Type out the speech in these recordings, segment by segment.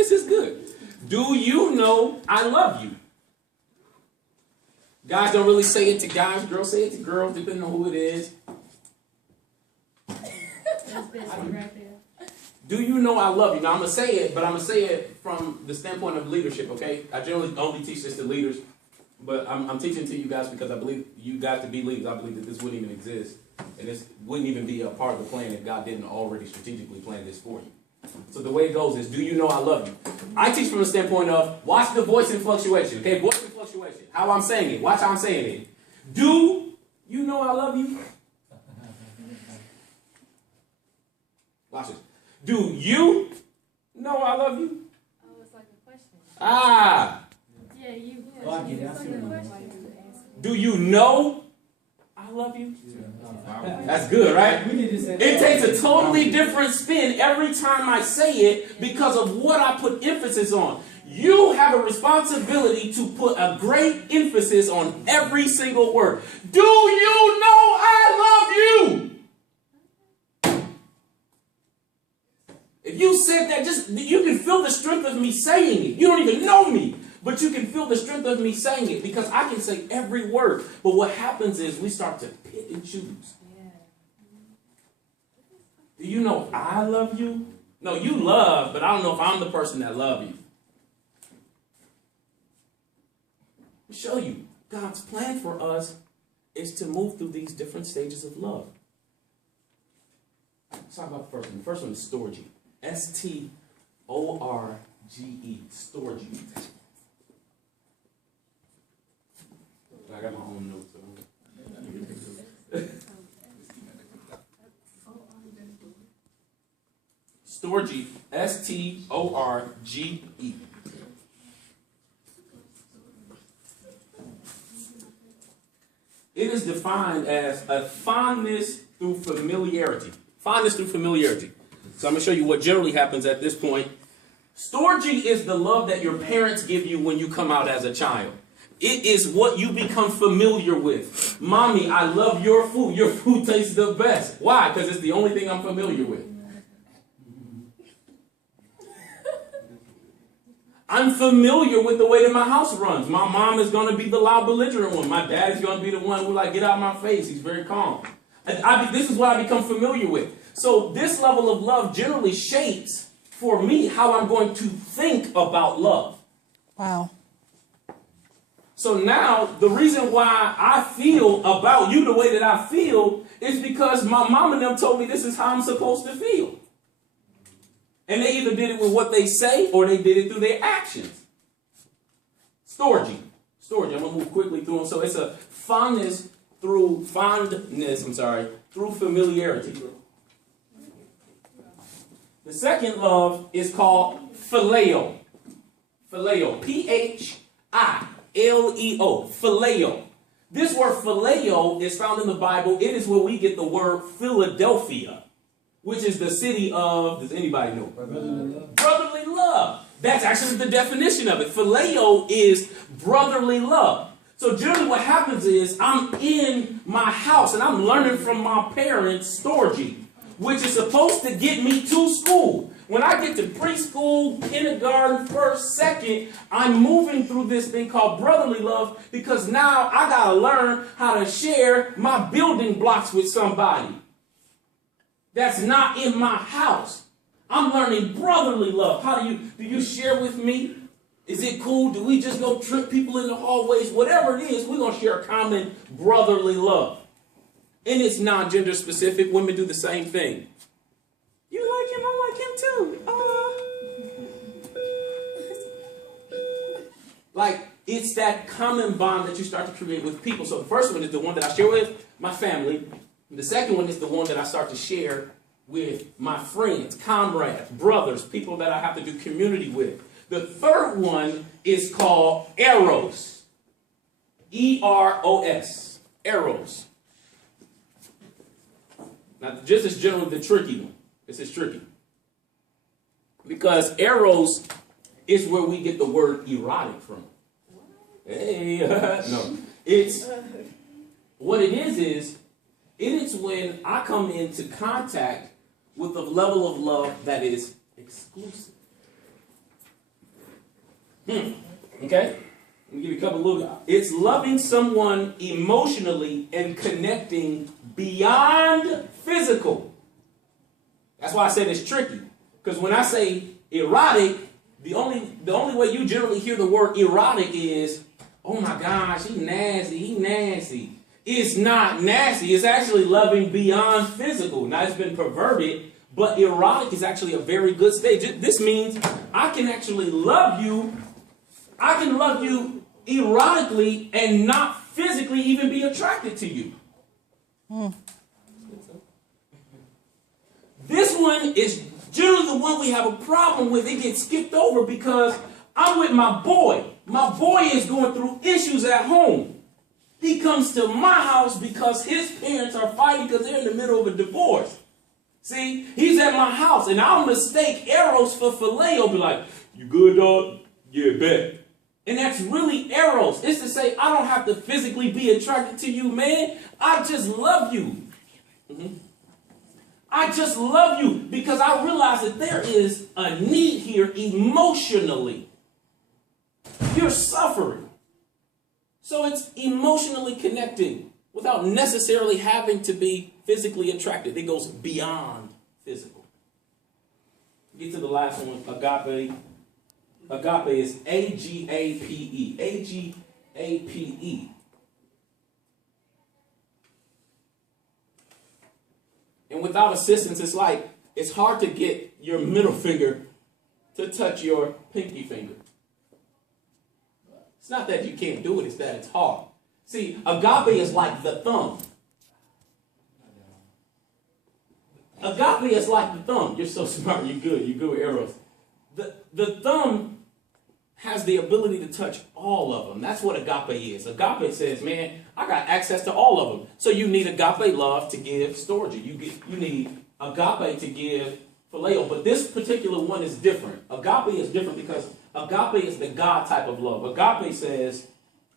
This is good. Do you know I love you? Guys don't really say it to guys. Girls say it to girls, depending on who it is. Do you know I love you? Now, I'm going to say it, but I'm going to say it from the standpoint of leadership, okay? I generally only teach this to leaders, but I'm teaching to you guys because I believe you guys to be leaders. I believe that this wouldn't even exist, and this wouldn't even be a part of the plan if God didn't already strategically plan this for you. So the way it goes is, do you know I love you? I teach from the standpoint of, watch the voice in fluctuation, okay? Voice in fluctuation. How I'm saying it. Watch how I'm saying it. Do you know I love you? Watch this. Do you know I love you? Oh, it's like a question. Ah. Yeah, you. Do you know I love you? That's good, right? It takes a totally different spin every time I say it because of what I put emphasis on. You have a responsibility to put a great emphasis on every single word. Do you know I love you? If you said that, you can feel the strength of me saying it. You don't even know me, but you can feel the strength of me saying it because I can say every word. But what happens is we start to pick and choose. Do you know I love you? No, you love, but I don't know if I'm the person that love you. I'll show you. God's plan for us is to move through these different stages of love. Let's talk about the first one. The first one is storge. S-T-O-R-G-E. Storge. I got my own notes. Storge. S-T-O-R-G-E. It is defined as a fondness through familiarity. Fondness through familiarity. So I'm going to show you what generally happens at this point. Storge is the love that your parents give you when you come out as a child. It is what you become familiar with. Mommy, I love your food. Your food tastes the best. Why? Because it's the only thing I'm familiar with. I'm familiar with the way that my house runs. My mom is going to be the loud, belligerent one. My dad is going to be the one who get out of my face. He's very calm. This is what I become familiar with. So this level of love generally shapes, for me, how I'm going to think about love. Wow. So now, the reason why I feel about you the way that I feel is because my mom and them told me this is how I'm supposed to feel. And they either did it with what they say or they did it through their actions. Storge. I'm going to move quickly through them. So it's a fondness through familiarity. The second love is called phileo. Phileo. P-H-I-L-E-O. Phileo. This word phileo is found in the Bible. It is where we get the word Philadelphia, which is the city of, does anybody know? Brotherly love. That's actually the definition of it. Phileo is brotherly love. So generally what happens is I'm in my house and I'm learning from my parents' storge, which is supposed to get me to school. When I get to preschool, kindergarten, first, second, I'm moving through this thing called brotherly love because now I got to learn how to share my building blocks with somebody that's not in my house. I'm learning brotherly love. How do you share with me? Is it cool? Do we just go trip people in the hallways? Whatever it is, we're going to share a common brotherly love. And it's non-gender specific. Women do the same thing. You like him, I like him too. Like, it's that common bond that you start to create with people. So the first one is the one that I share with my family. The second one is the one that I start to share with my friends, comrades, brothers, people that I have to do community with. The third one is called eros. E-R-O-S. Eros. Now, this is generally the tricky one. This is tricky. Because eros is where we get the word erotic from. Hey, no. It's, what it is it is when I come into contact with a level of love that is exclusive. Okay? Let me give you a couple little. It's loving someone emotionally and connecting beyond physical. That's why I said it's tricky. Because when I say erotic, the only way you generally hear the word erotic is, oh my gosh, he nasty. It's not nasty. It's actually loving beyond physical. Now it's been perverted, but erotic is actually a very good stage. This means I can actually love you. I can love you erotically and not physically even be attracted to you. This one is generally the one we have a problem with. It gets skipped over because I'm with my boy. My boy is going through issues at home. He comes to my house because his parents are fighting because they're in the middle of a divorce. See, he's at my house, and I'll mistake eros for phileo. Be like, you good, dog? Yeah, bet. And that's really eros. It's to say, I don't have to physically be attracted to you, man. I just love you. I just love you because I realize that there is a need here emotionally. You're suffering. So it's emotionally connecting without necessarily having to be physically attracted. It goes beyond physical. Get to the last one, agape. Agape is A-G-A-P-E. A-G-A-P-E. And without assistance, it's hard to get your middle finger to touch your pinky finger. It's not that you can't do it, it's that it's hard. See, agape is like the thumb. Agape is like the thumb. You're so smart, you're good with arrows. The thumb has the ability to touch all of them. That's what agape is. Agape says, man, I got access to all of them. So you need agape love to give storge. You need agape to give phileo. But this particular one is different. Agape is different because agape is the God type of love. Agape says,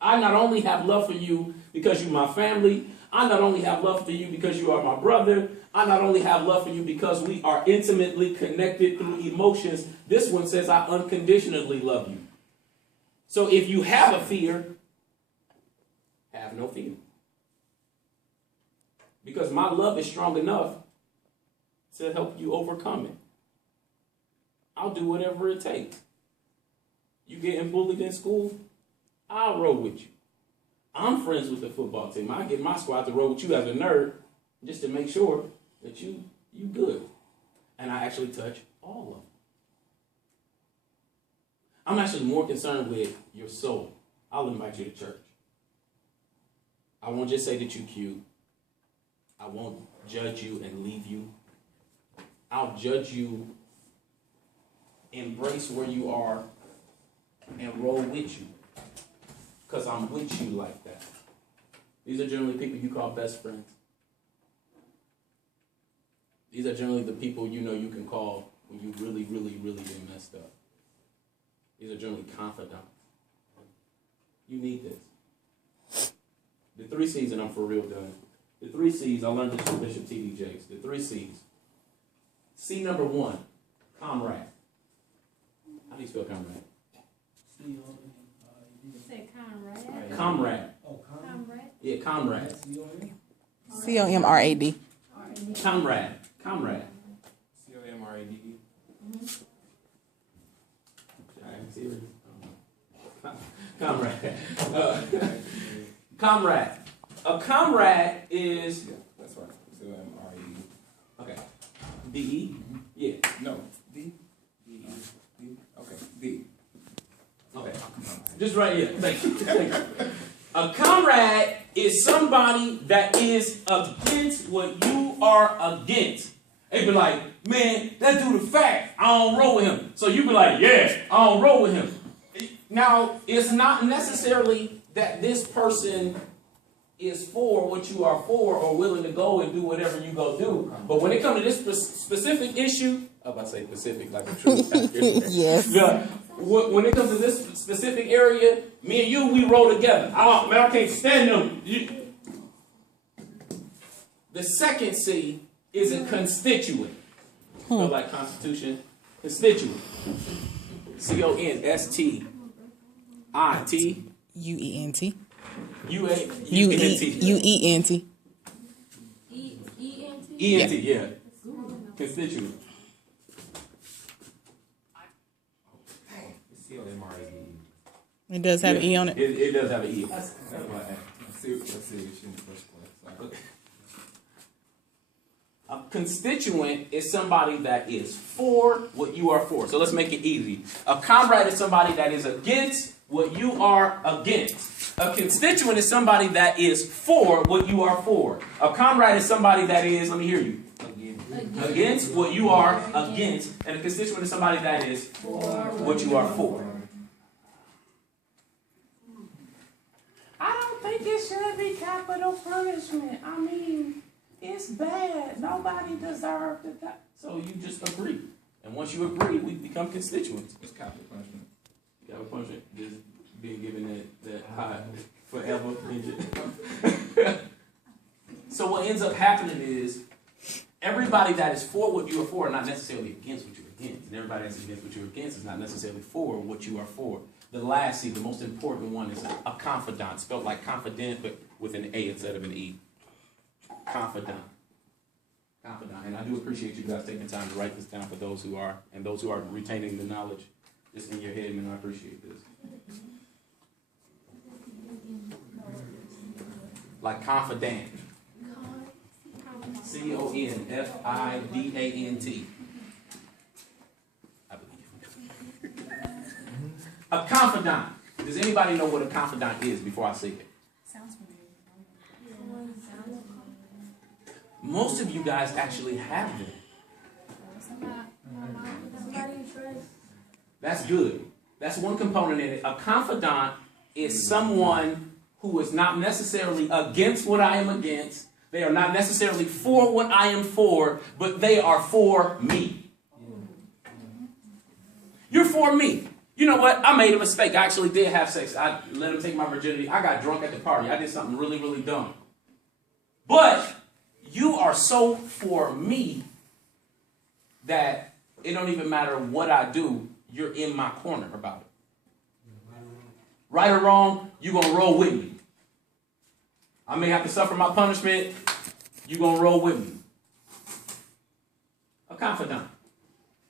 I not only have love for you because you're my family. I not only have love for you because you are my brother. I not only have love for you because we are intimately connected through emotions. This one says, I unconditionally love you. So if you have a fear, have no fear. Because my love is strong enough to help you overcome it. I'll do whatever it takes. You getting bullied in school? I'll roll with you. I'm friends with the football team. I get my squad to roll with you as a nerd just to make sure that you good. And I actually touch all of them. I'm actually more concerned with your soul. I'll invite you to church. I won't just say that you're cute. I won't judge you and leave you. I'll judge you, embrace where you are, and roll with you. Because I'm with you like that. These are generally people you call best friends. These are generally the people you know you can call when you really, really, really been messed up. These are generally confidants. You need this. The 3 C's, and I'm for real done. The 3 C's, I learned this from Bishop T.D. Jakes. The 3 C's. C number 1, comrade. How do you spell comrade? You say comrade? Comrade. Oh, comrade? Yeah, comrade. C-O-M-R-A-D. Comrade. Comrade. C-O-M-R-A-D-E. Comrade. Comrade. A comrade is... Yeah, that's right. C-O-M-R-A-D-E. Okay. D-E? Yeah. No. D? D? D? Okay. D. Okay. Just right here. Thank you. Thank you. A comrade is somebody that is against what you are against. They be like, man, that dude a fat. I don't roll with him. So you be like, yeah, I don't roll with him. Now, it's not necessarily that this person is for what you are for or willing to go and do whatever you go do. But when it comes to this specific issue, I'm about to say specific like a true Yes. When it comes to this specific area, me and you, we roll together. I can't stand them. The second C is a constituent. Spell like Constitution. Constituent. C-O-N-S-T I-T. U-E-N-T. U-A-U-N-T. U-E-N-T. E-N-T? E-N-T, yeah. Constituent. It does have an E on it. It does have an E. That's why I asked. Let's see if she in the first place. A constituent is somebody that is for what you are for. So let's make it easy. A comrade is somebody that is against what you are against. A constituent is somebody that is for what you are for. A comrade is somebody that is, let me hear you, against what you are against. And a constituent is somebody that is for what you are for. I don't think it should be capital punishment. I mean, it's bad. Nobody deserves to die. So you just agree. And once you agree, we become constituents. It's capital punishment. Capital punishment is being given that high forever engine. So what ends up happening is everybody that is for what you are for are not necessarily against what you're against. And everybody that's against what you're against is not necessarily for what you are for. The last C, the most important one, is a confidant, spelled like confident, but with an A instead of an E. Confidant. Confidant. And I do appreciate you guys taking time to write this down for those who are, and those who are retaining the knowledge just in your head, man, I appreciate this. Like confidant. C-O-N-F-I-D-A-N-T. I believe. A confidant. Does anybody know what a confidant is before I say it? Sounds familiar. Most of you guys actually have them. Somebody you trust. That's good. That's one component in it. A confidant is someone who is not necessarily against what I am against. They are not necessarily for what I am for, but they are for me. You're for me. You know what? I made a mistake. I actually did have sex. I let him take my virginity. I got drunk at the party. I did something really, really dumb. But you are so for me that it don't even matter what I do. You're in my corner about it. Right or wrong, you're going to roll with me. I may have to suffer my punishment. You're going to roll with me. A confidant.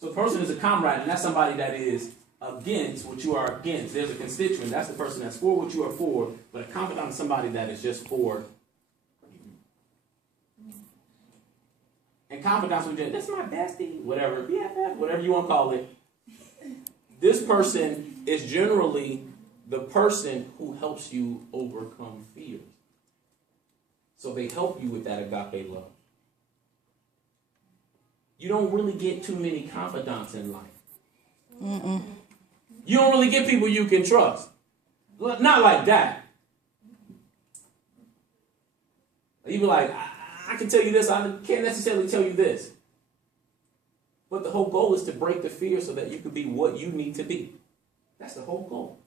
So a person is a comrade, and that's somebody that is against what you are against. There's a constituent. That's the person that's for what you are for. But a confidant is somebody that is just for you. And confidants would just, that's my bestie, whatever, BFF, whatever you want to call it. This person is generally the person who helps you overcome fears. So they help you with that agape love. You don't really get too many confidants in life. Mm-mm. You don't really get people you can trust. Not like that. You be like, I can tell you this, I can't necessarily tell you this. But the whole goal is to break the fear so that you can be what you need to be. That's the whole goal.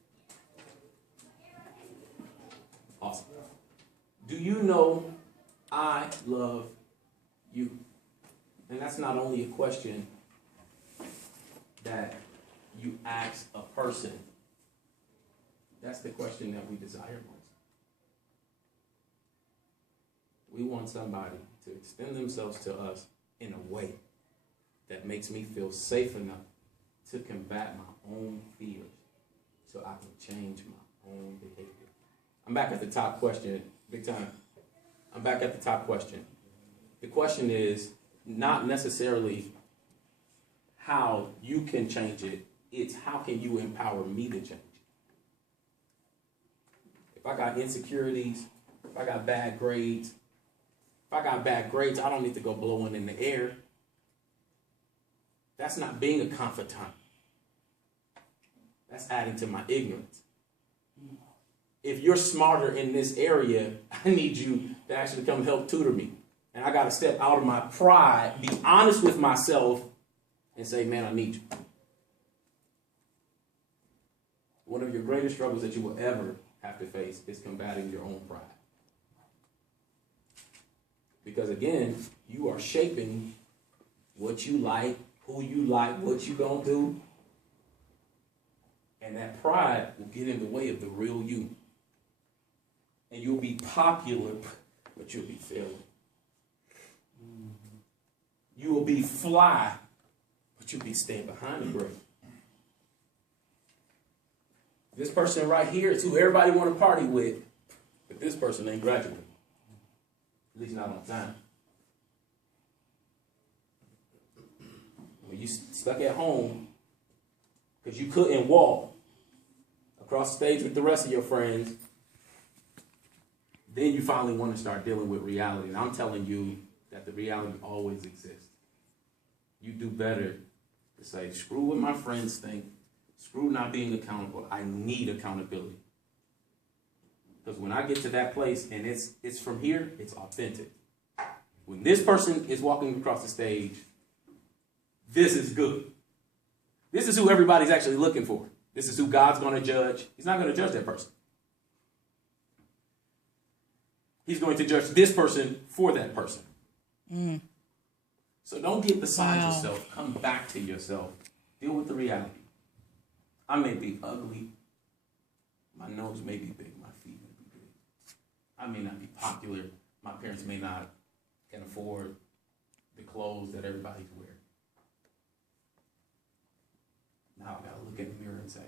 Awesome. Do you know I love you? And that's not only a question that you ask a person. That's the question that we desire most. We want somebody to extend themselves to us in a way that makes me feel safe enough to combat my own fears so I can change my own behavior. I'm back at the top question, big time. I'm back at the top question. The question is not necessarily how you can change it, it's how can you empower me to change it. If I got insecurities, if I got bad grades, I don't need to go blowing in the air. That's not being a confidant. That's adding to my ignorance. If you're smarter in this area, I need you to actually come help tutor me. And I got to step out of my pride, be honest with myself, and say, man, I need you. One of your greatest struggles that you will ever have to face is combating your own pride. Because again, you are shaping what you like, who you like, what you gonna do. And that pride will get in the way of the real you. And you'll be popular, but you'll be failing. You will be fly, but you'll be staying behind the grain. This person right here is who everybody want to party with, but this person ain't graduating. At least not on time. When you stuck at home because you couldn't walk across the stage with the rest of your friends, then you finally want to start dealing with reality. And I'm telling you that the reality always exists. You do better to say, screw what my friends think, screw not being accountable. I need accountability. Because when I get to that place and it's from here, it's authentic. When this person is walking across the stage, this is good. This is who everybody's actually looking for. This is who God's going to judge. He's not going to judge that person. He's going to judge this person for that person. Mm. So don't get beside yourself. Come back to yourself. Deal with the reality. I may be ugly. My nose may be big. My feet may be big. I may not be popular. My parents may not can afford the clothes that everybody's wearing. Now I got to look in the mirror and say,